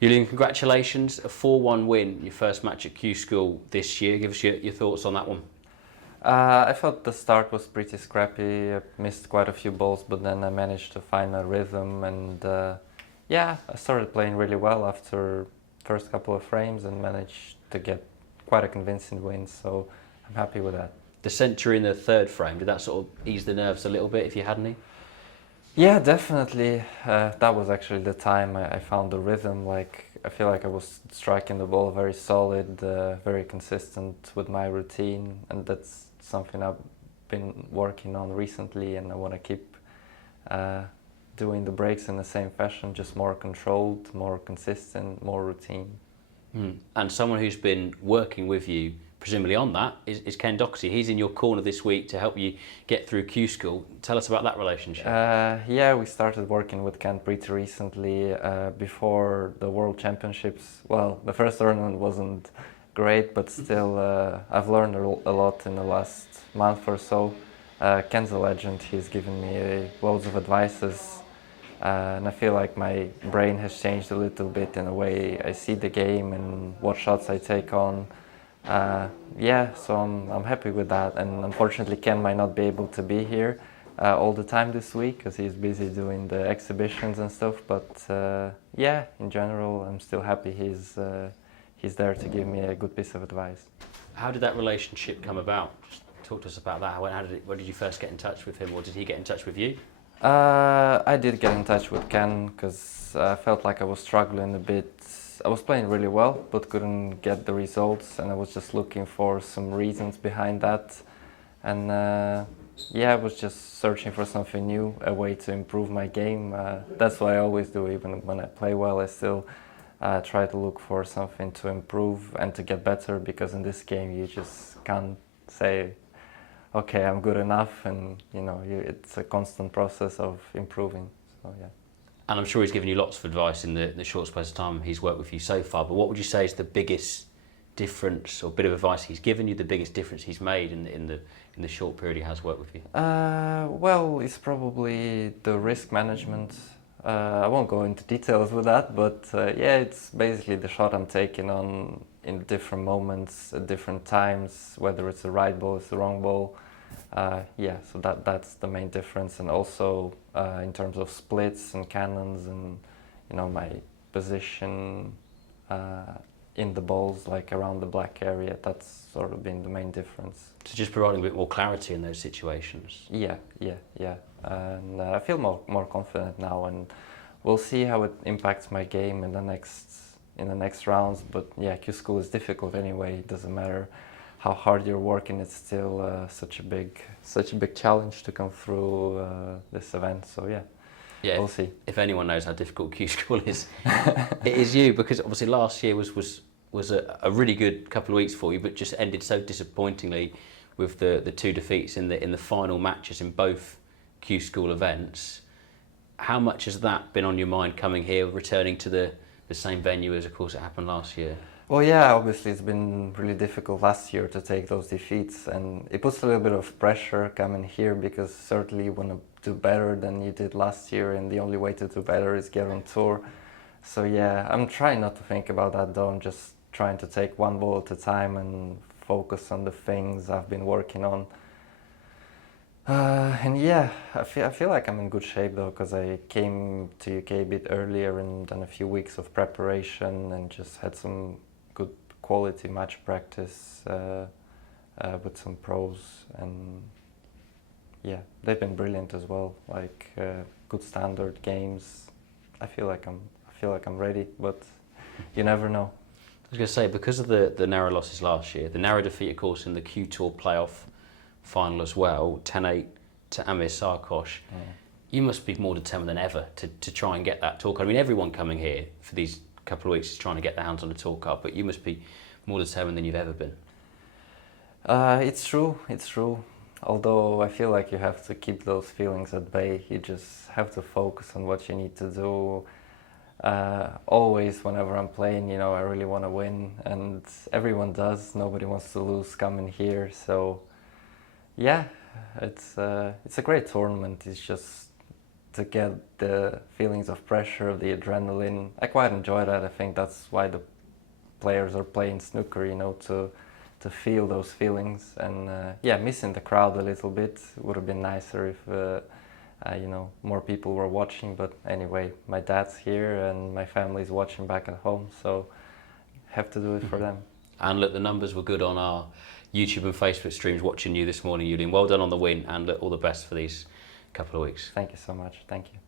Julian, congratulations, a 4-1 win, your first match at Q School this year. Give us your thoughts on that one. I thought the start was pretty scrappy. I missed quite a few balls, but then I managed to find my rhythm, and yeah, I started playing really well after first couple of frames and managed to get quite a convincing win, so I'm happy with that. The century in the third frame, did that sort of ease the nerves a little bit if you had any? Yeah, definitely. That was actually the time I found the rhythm. Like, I feel like I was striking the ball very solid, very consistent with my routine, and that's something I've been working on recently, and I want to keep doing the breaks in the same fashion, just more controlled, more consistent, more routine. And someone who's been working with you, presumably on that, is Ken Doherty. He's in your corner this week to help you get through Q School. Tell us about that relationship. Yeah, we started working with Ken pretty recently before the World Championships. Well, the first tournament wasn't great, but still I've learned a lot in the last month or so. Ken's a legend. He's given me loads of advices, and I feel like my brain has changed a little bit in the way I see the game and what shots I take on. Yeah, so I'm happy with that, and unfortunately Ken might not be able to be here all the time this week because he's busy doing the exhibitions and stuff, but yeah, in general I'm still happy he's there to give me a good piece of advice. How did that relationship come about? Just talk to us about that. When did you first get in touch with him, or did he get in touch with you? I did get in touch with Ken because I felt like I was struggling a bit. I was playing really well, but couldn't get the results, and I was just looking for some reasons behind that. And yeah, I was just searching for something new, a way to improve my game. That's what I always do, even when I play well. I still try to look for something to improve and to get better, because in this game you just can't say, okay, I'm good enough, and it's a constant process of improving. So yeah. And I'm sure he's given you lots of advice in the short space of time he's worked with you so far, but what would you say is the biggest difference or bit of advice he's given you, the biggest difference he's made in the short period he has worked with you? Well, it's probably the risk management. I won't go into details with that, but yeah, it's basically the shot I'm taking on in different moments, at different times, whether it's the right ball, it's the wrong ball. Yeah, so that's the main difference, and also in terms of splits and cannons and my position in the balls, like around the black area, that's sort of been the main difference. So just providing a bit more clarity in those situations. Yeah, and I feel more confident now, and we'll see how it impacts my game in the next rounds. But yeah, Q School is difficult anyway. It doesn't matter how hard you're working, it's still such a big challenge to come through this event. So yeah, we'll see. If anyone knows how difficult Q School is, it is you, because obviously last year was a really good couple of weeks for you, but just ended so disappointingly with the two defeats in the final matches in both Q School events. How much has that been on your mind coming here, returning to the same venue as, of course, it happened last year? Well, yeah, obviously it's been really difficult last year to take those defeats, and it puts a little bit of pressure coming here, because certainly you want to do better than you did last year, and the only way to do better is get on tour. So yeah, I'm trying not to think about that though. I'm just trying to take one ball at a time and focus on the things I've been working on. And yeah, I feel like I'm in good shape though, because I came to UK a bit earlier and done a few weeks of preparation and just had some good quality match practice with some pros, and yeah, they've been brilliant as well. Like good standard games. I feel like I'm ready, but you never know. I was going to say, because of the narrow losses last year, the narrow defeat, of course, in the Q Tour playoff final as well, 10-8 to Amir Sarkosh. You must be more determined than ever to try and get that tour card. I mean, everyone coming here for these couple of weeks is trying to get their hands on a tour card, but you must be more determined than you've ever been. It's true. Although I feel like you have to keep those feelings at bay. You just have to focus on what you need to do. Always, whenever I'm playing, I really want to win, and everyone does. Nobody wants to lose coming here. So, yeah, it's a great tournament. It's just to get the feelings of pressure, the adrenaline. I quite enjoy that. I think that's why the players are playing snooker, you know, to feel those feelings. And yeah, missing the crowd a little bit would have been nicer if you know, more people were watching. But anyway, my dad's here and my family's watching back at home, so have to do it for them. And look, the numbers were good on our YouTube and Facebook streams watching you this morning, Julian. Well done on the win, and look, all the best for these couple of weeks. Thank you so much. Thank you.